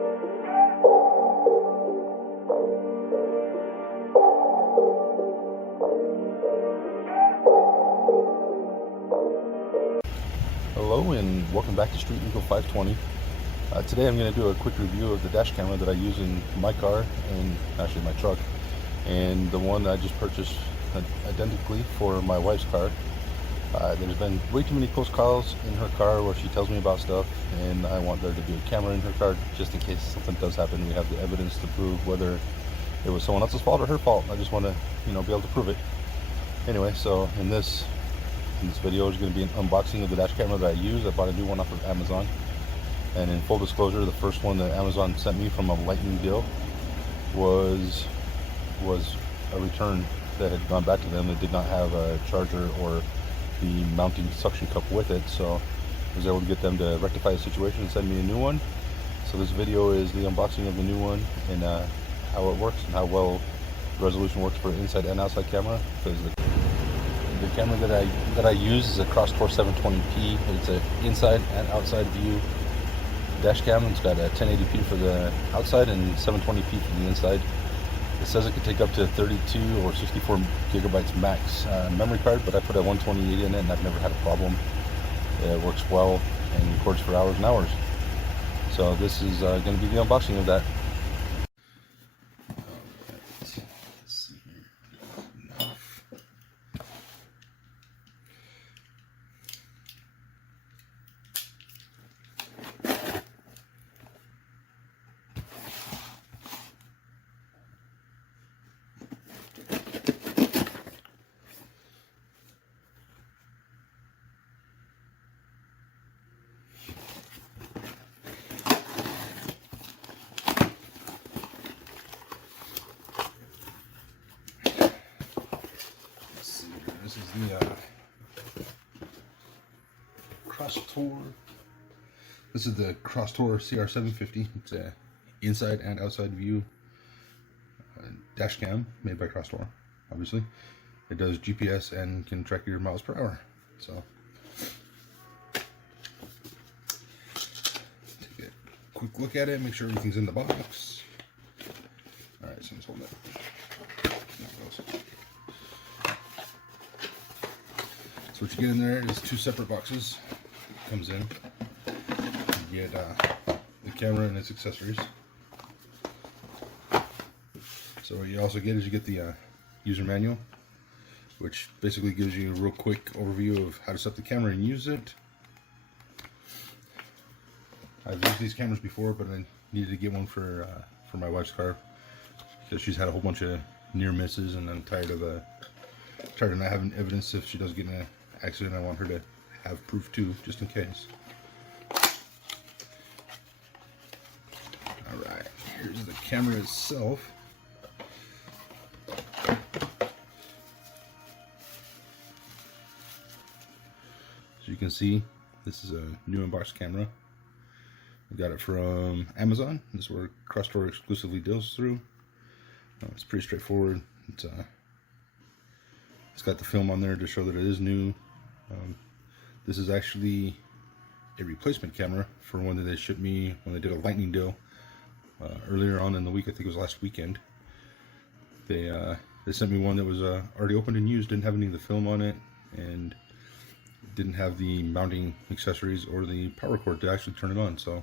Hello and welcome back to Street Eagle 520. Today I'm going to do a quick review of the dash camera that I use in my car and actually my truck, and the one that I just purchased identically for my wife's car. There's been way too many close calls in her car where she tells me about stuff, and I want there to be a camera in her car just in case something does happen. We have the evidence to prove whether it was someone else's fault or her fault. I just want to, be able to prove it. Anyway, so in this video is going to be an unboxing of the dash camera that I use. I bought a new one off of Amazon, and in full disclosure, the first one that Amazon sent me from a lightning deal was a return that had gone back to them. It did not have a charger or the mounting suction cup with it, so I was able to get them to rectify the situation and send me a new one. So this video is the unboxing of the new one and how it works and how well the resolution works for inside and outside camera, because the camera that I use is a Crosstour 720p. It's an inside and outside view dash cam. It's got a 1080p for the outside and 720p for the inside. It says it could take up to 32 or 64 gigabytes max memory card, but I put a 128 in it and I've never had a problem. It works well and records for hours and hours. So this is going to be the unboxing of that. This is the Crosstour. This is the Crosstour CR750. It's a inside and outside view dash cam made by Crosstour. Obviously, it does GPS and can track your miles per hour. So, take a quick look at it. Make sure everything's in the box. All right, so let's hold it. So what you get in there is two separate boxes. Comes in. You get the camera and its accessories. So what you also get is you get the user manual, which basically gives you a real quick overview of how to set the camera and use it. I've used these cameras before, but I needed to get one for my wife's car because she's had a whole bunch of near misses, and I'm tired of not having evidence if she does get in an accident. I want her to have proof too, just in case. Alright, here's the camera itself. So you can see, this is a new unboxed camera. I got it from Amazon. This is where Crosstour exclusively deals through. It's pretty straightforward. It's got the film on there to show that it is new. This is actually a replacement camera for one that they shipped me when they did a lightning deal earlier on in the week. I think it was last weekend. They sent me one that was already opened and used, didn't have any of the film on it, and didn't have the mounting accessories or the power cord to actually turn it on. So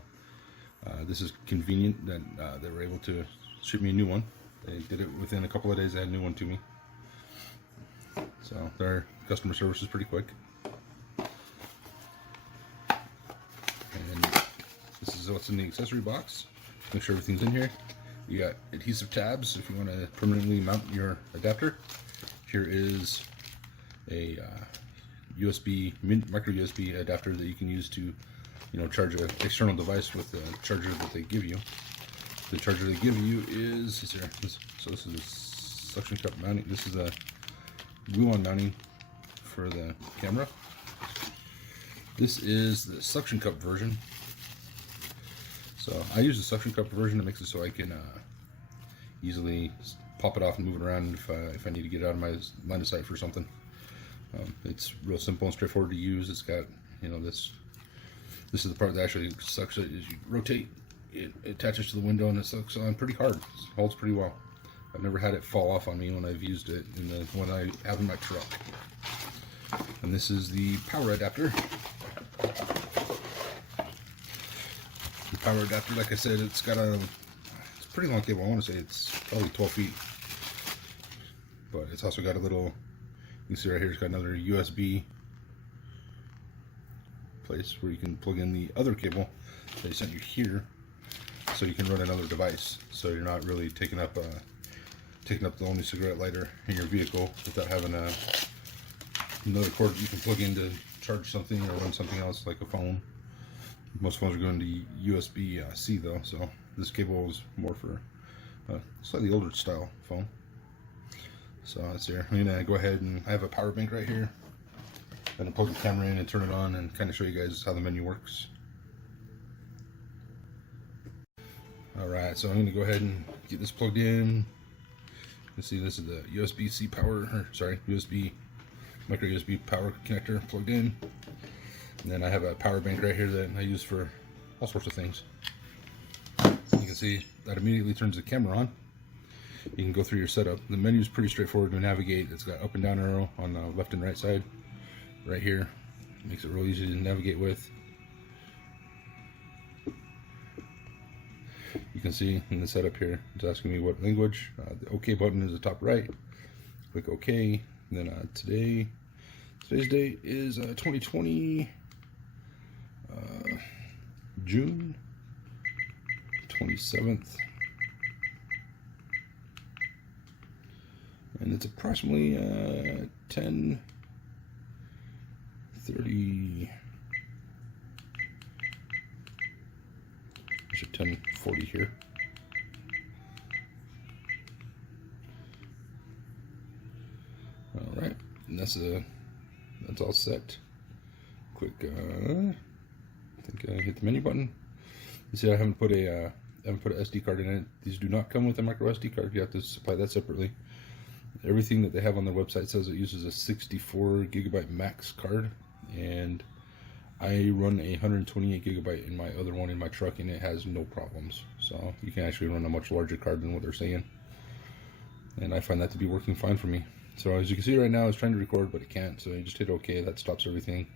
this is convenient that they were able to ship me a new one. They did it within a couple of days. They had a new one to me. So their customer service is pretty quick. And this is what's in the accessory box. Make sure everything's in here. You got adhesive tabs if you want to permanently mount your adapter. Here is a micro USB adapter that you can use to, charge an external device with the charger that they give you. The charger they give you is here. So this is a suction cup mounting. This is a glue-on mounting for the camera. This is the suction cup version. So I use the suction cup version. That makes it so I can easily pop it off and move it around if I need to get it out of my line of sight for something. It's real simple and straightforward to use. It's got, this is the part that actually sucks it. Is you rotate it attaches to the window and it sucks on pretty hard. It holds pretty well. I've never had it fall off on me when I've used it in the one I have in my truck. And this is the power adapter. The power adapter, like I said, it's got it's a pretty long cable. I want to say it's probably 12 feet. But it's also got a little, you can see right here, it's got another USB place where you can plug in the other cable they sent you here, so you can run another device. So you're not really taking up the only cigarette lighter in your vehicle without having another cord you can plug in to charge something or run something else like a phone. Most phones are going to USB-C though, so this cable is more for a slightly older style phone. So it's there. I'm gonna go ahead and I have a power bank right here. I'm gonna plug the camera in and turn it on and kind of show you guys how the menu works. Alright, so I'm gonna go ahead and get this plugged in. You can see this is the USB-C power, or sorry, micro USB power connector plugged in. And then I have a power bank right here that I use for all sorts of things. You can see that immediately turns the camera on. You can go through your setup. The menu is pretty straightforward to navigate. It's got up and down arrow on the left and right side. Right here, makes it real easy to navigate with. You can see in the setup here, it's asking me what language. The OK button is the top right. Click OK. And then today's date is 2020 June 27th. And it's approximately 10:30. There's a 10:40 here. All right, and that's all set. Quick, I think I hit the menu button. You see, I haven't put a SD card in it. These do not come with a micro SD card. You have to supply that separately. Everything that they have on their website says it uses a 64 gigabyte max card, and I run a 128 gigabyte in my other one in my truck, and it has no problems. So you can actually run a much larger card than what they're saying, and I find that to be working fine for me. So as you can see right now, it's trying to record, but it can't. So you just hit OK. That stops everything.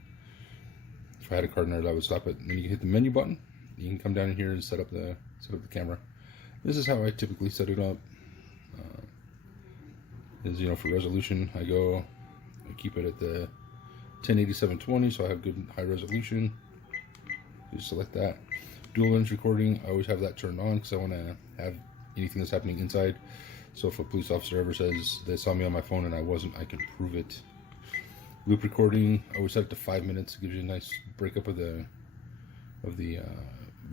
If I had a card in there, that would stop it. And then you can hit the menu button. You can come down in here and set up the camera. This is how I typically set it up. For resolution, I keep it at the 1080-720, so I have good high resolution. You select that. Dual lens recording, I always have that turned on because I want to have anything that's happening inside. So if a police officer ever says they saw me on my phone and I wasn't, I can prove it. Loop recording, I always set it to 5 minutes. It gives you a nice breakup of the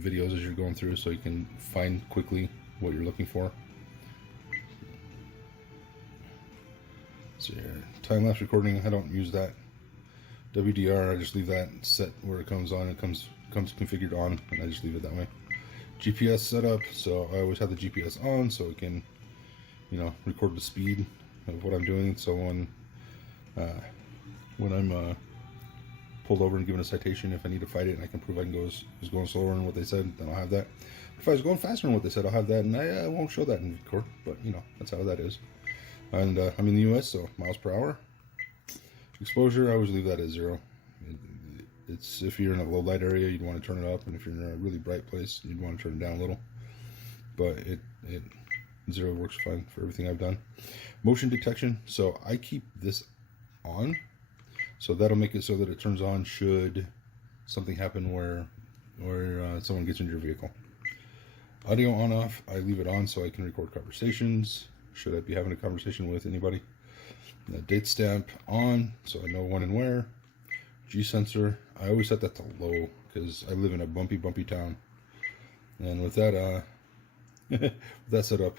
videos as you're going through, so you can find quickly what you're looking for. So here, time-lapse recording, I don't use that. WDR, I just leave that set where it comes on. It comes configured on, and I just leave it that way. GPS setup, so I always have the GPS on, so it can, record the speed of what I'm doing. So when I'm pulled over and given a citation, if I need to fight it and I can prove I was going slower than what they said, then I'll have that. If I was going faster than what they said, I'll have that, and I won't show that in court. But that's how that is. And I'm in the US, so miles per hour. Exposure, I always leave that at 0. It's if you're in a low light area, you'd want to turn it up, and if you're in a really bright place, you'd want to turn it down a little. But 0 works fine for everything I've done. Motion detection, so I keep this on, so that'll make it so that it turns on should something happen where someone gets into your vehicle. Audio on off, I leave it on so I can record conversations should I be having a conversation with anybody. The date stamp on, so I know when and where. G sensor, I always set that to low because I live in a bumpy town, and with that with that setup,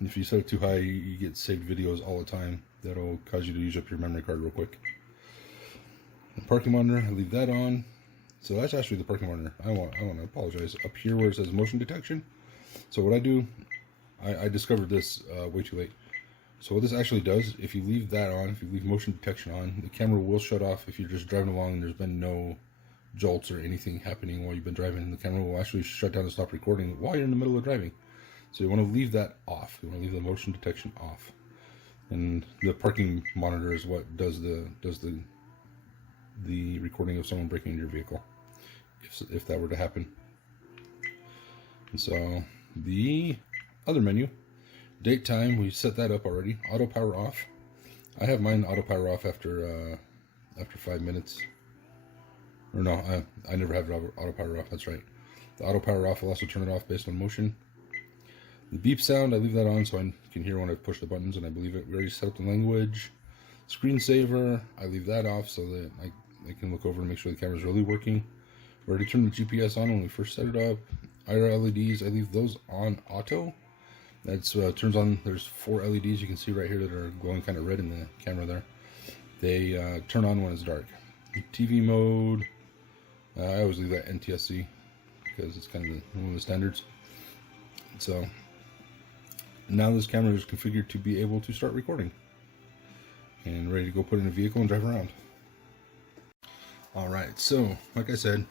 if you set it too high, you get saved videos all the time. That'll cause you to use up your memory card real quick. The parking monitor, I leave that on. So that's actually the parking monitor. I want to apologize. Up here where it says motion detection. So what I do, I discovered this way too late. So what this actually does, if you leave that on, if you leave motion detection on, the camera will shut off if you're just driving along and there's been no jolts or anything happening while you've been driving. The camera will actually shut down and stop recording while you're in the middle of driving. So you want to leave that off. You want to leave the motion detection off. And the parking monitor is what does the recording of someone breaking into your vehicle, if that were to happen. And so the other menu, date time, we set that up already. Auto power off. I have mine auto power off after 5 minutes. Or no, I never have it auto power off. That's right. The auto power off will also turn it off based on motion. The beep sound, I leave that on so I can hear when I push the buttons, and I believe it. We already set up the language. Screensaver, I leave that off so that I can look over and make sure the camera's really working. We already turned the GPS on when we first set it up. IR LEDs, I leave those on auto. That's turns on. There's 4 LEDs you can see right here that are glowing kind of red in the camera there. They turn on when it's dark. TV mode, I always leave that NTSC because it's kind of one of the standards. So now this camera is configured to be able to start recording and ready to go put in a vehicle and drive around. Alright, so like I said,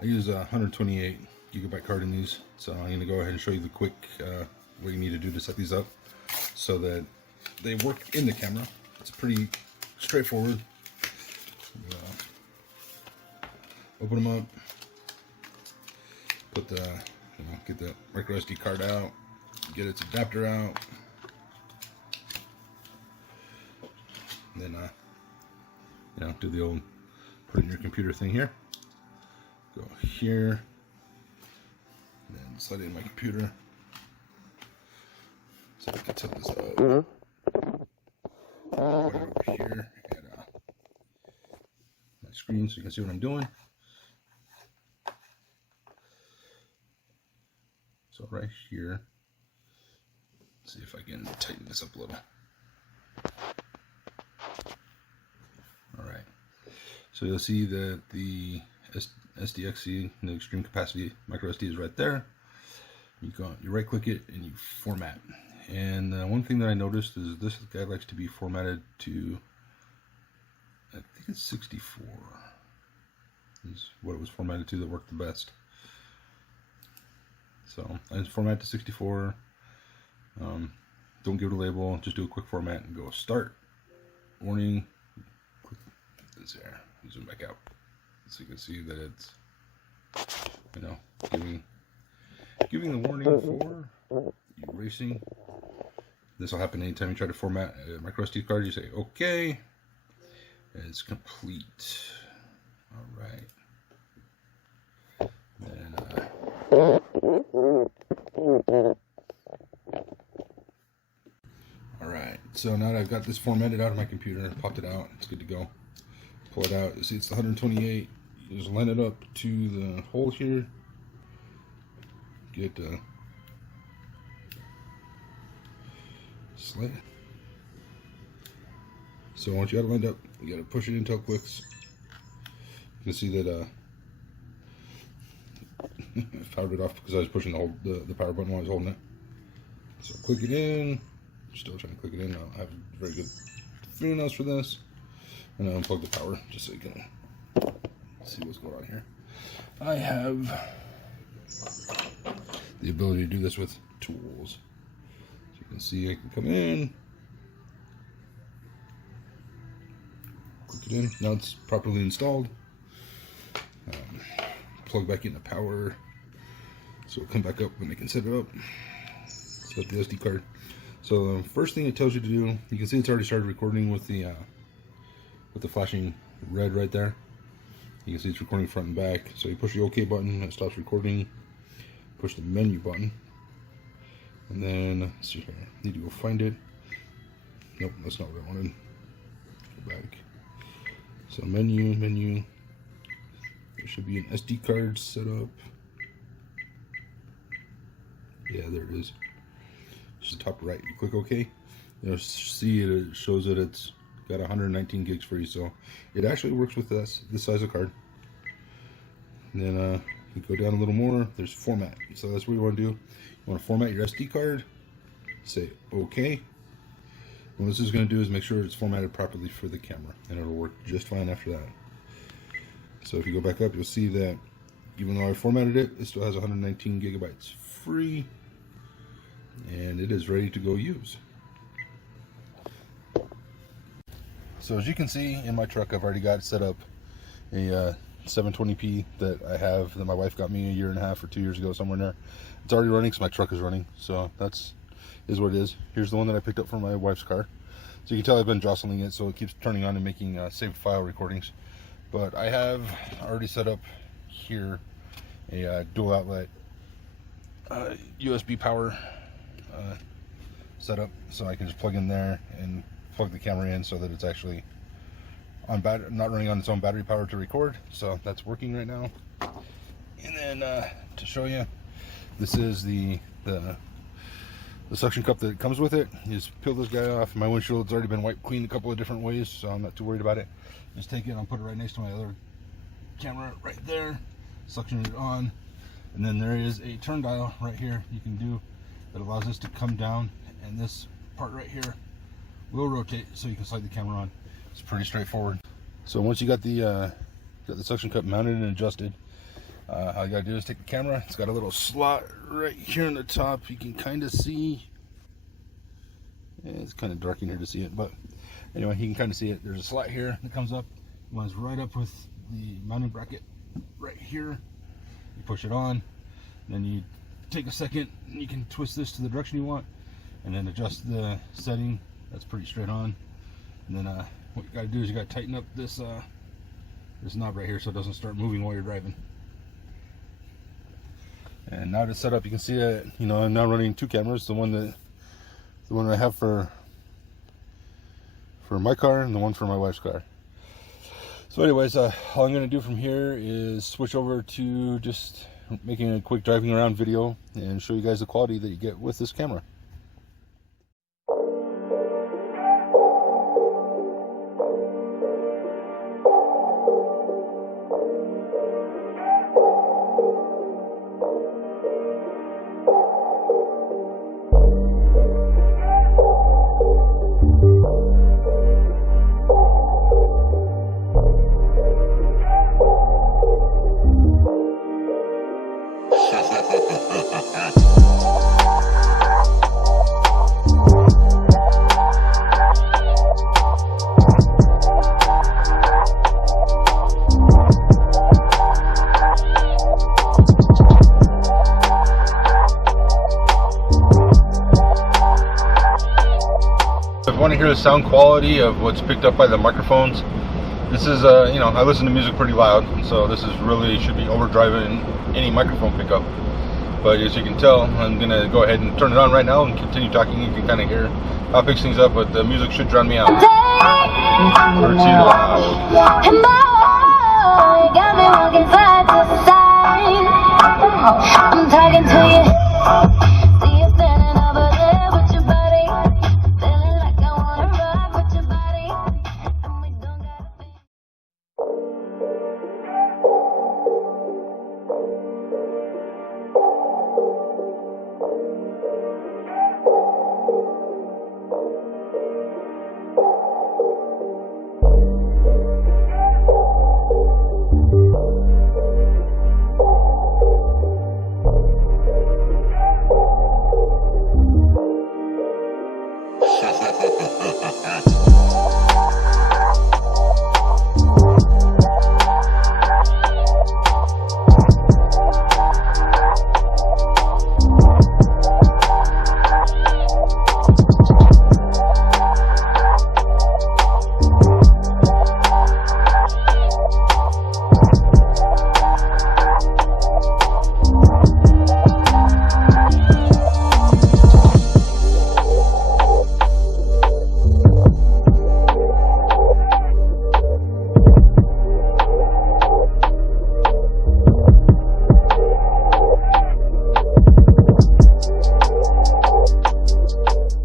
I use a 128 Gbyte card in these, so I'm going to go ahead and show you the quick what you need to do to set these up so that they work in the camera. It's pretty straightforward. Open them up, put the, get the micro SD card out, get its adapter out, and then do the old put it in your computer thing here. Go here, and then slide it in my computer. So I can set this up. Put it over here at my screen so you can see what I'm doing. So right here, let's see if I can tighten this up a little. Alright, so you'll see that the SDXC, the extreme capacity micro SD, is right there. You right click it and you format. And one thing that I noticed is this guy likes to be formatted to, I think it's 64 is what it was formatted to that worked the best. So I just format to 64. Don't give it a label, just do a quick format and go start. Warning. Click this there. Zoom back out so you can see that it's, giving the warning for erasing. This will happen anytime you try to format a micro SD card. You say OK, and it's complete. All right. Then alright, so now that I've got this formatted out of my computer, popped it out, it's good to go. Pull it out, you see it's the 128, you just line it up to the hole here, get slide. So once you got it lined up, you gotta push it until it clicks. You can see that I powered it off because I was pushing the power button while I was holding it. So click it in. Still trying to click it in. I don't have very good fingernails for this. And I unplug the power just so you can see what's going on here. I have the ability to do this with tools. So you can see I can come in, click it in. Now it's properly installed. Plug back in the power, so it'll come back up when they can set it up. Set the SD card. So the first thing it tells you to do, you can see it's already started recording with the flashing red right there. You can see it's recording front and back. So you push the OK button, it stops recording. Push the menu button, and then let's see here. Need to go find it. Nope, that's not what I wanted. Go back. So menu. There should be an SD card set up. Yeah, there it is. Just the top right. You click OK. You'll see it shows that it's got 119 gigs free, so it actually works with this size of card. And then you go down a little more. There's format. So that's what you want to do. You want to format your SD card. Say OK. And what this is going to do is make sure it's formatted properly for the camera, and it'll work just fine after that. So if you go back up, you'll see that even though I formatted it, it still has 119 gigabytes free, and it is ready to go use. So as you can see in my truck, I've already got set up a 720p that I have, that my wife got me a year and a half or 2 years ago, somewhere in there. It's already running, so my truck is running. So that's what it is. Here's the one that I picked up from my wife's car. So you can tell I've been jostling it, so it keeps turning on and making saved file recordings. But I have already set up here a dual outlet USB power setup, so I can just plug in there and plug the camera in so that it's actually on not running on its own battery power to record. So that's working right now. And then to show you, this is the suction cup that comes with it. You just peel this guy off. My windshield's already been wiped clean a couple of different ways, so I'm not too worried about it. Just take it, I'll put it right next to my other camera right there, suction it on, and then there is a turn dial right here you can do that allows this to come down, and this part right here will rotate so you can slide the camera on. It's pretty straightforward. So once you got the suction cup mounted and adjusted, all you gotta do is take the camera. It's got a little slot right here on the top. You can kind of see. It's kind of dark in here to see it, but anyway, you can kind of see it. There's a slot here that comes up. It lines right up with the mounting bracket right here. You push it on, then you take a second and you can twist this to the direction you want, and then adjust the setting. That's pretty straight on. And then what you got to do is you got to tighten up this this knob right here so it doesn't start moving while you're driving. And now to set up, you can see that I'm now running two cameras. The one that I have for my car and the one for my wife's car. So anyways, all I'm going to do from here is switch over to just making a quick driving around video and show you guys the quality that you get with this camera. If you want to hear the sound quality of what's picked up by the microphones, this is I listen to music pretty loud, so this is really should be overdriving any microphone pickup. But as you can tell, I'm gonna go ahead and turn it on right now and continue talking. You can kind of hear how it picks things up, but the music should drown me out. Or too loud. I'm talking to you. See you standing over there with your body, feeling like I wanna rock with your body, and we don't gotta think.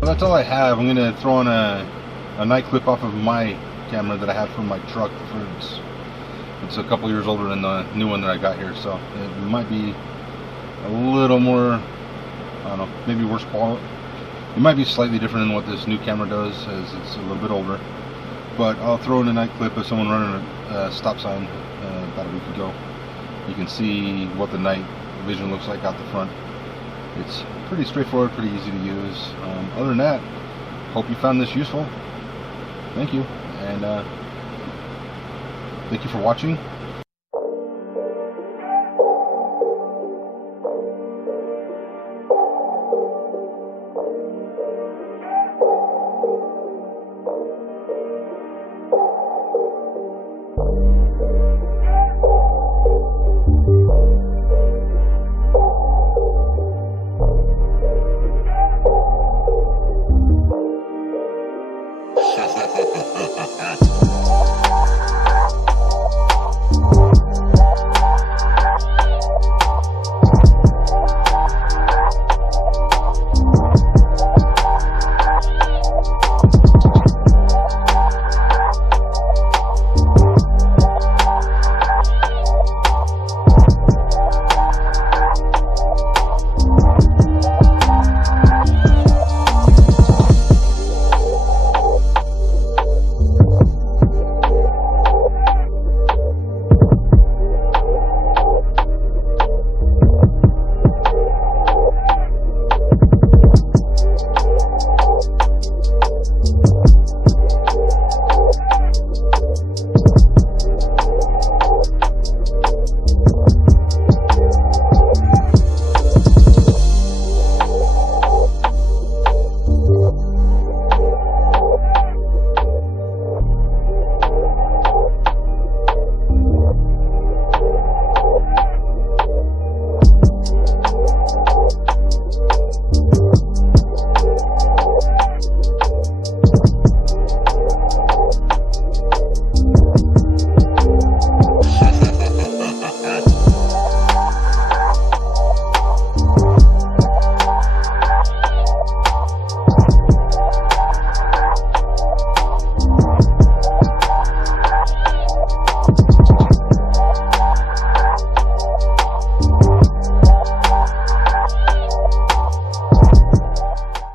That's all I have. I'm going to throw on a night clip off of my camera that I have from my truck. It's a couple years older than the new one that I got here, so it might be a little more, I don't know, maybe worse quality. It might be slightly different than what this new camera does, as it's a little bit older. but I'll throw in a night clip of someone running a stop sign about a week ago. You can see what the night vision looks like out the front. It's pretty straightforward, pretty easy to use. Other than that, hope you found this useful. Thank you, and thank you for watching.